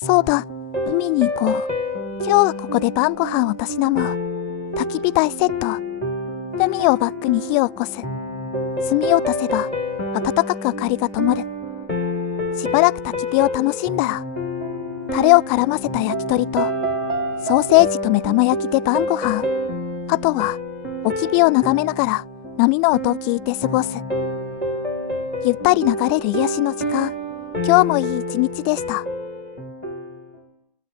そうだ、海に行こう。今日はここで晩ご飯をたしなもう。焚き火台セット。海をバックに火を起こす。炭を足せば、暖かく明かりが灯る。しばらく焚き火を楽しんだら、タレを絡ませた焼き鳥と、ソーセージと目玉焼きで晩ご飯。あとは、置き火を眺めながら、波の音を聞いて過ごす。ゆったり流れる癒しの時間。今日もいい一日でした。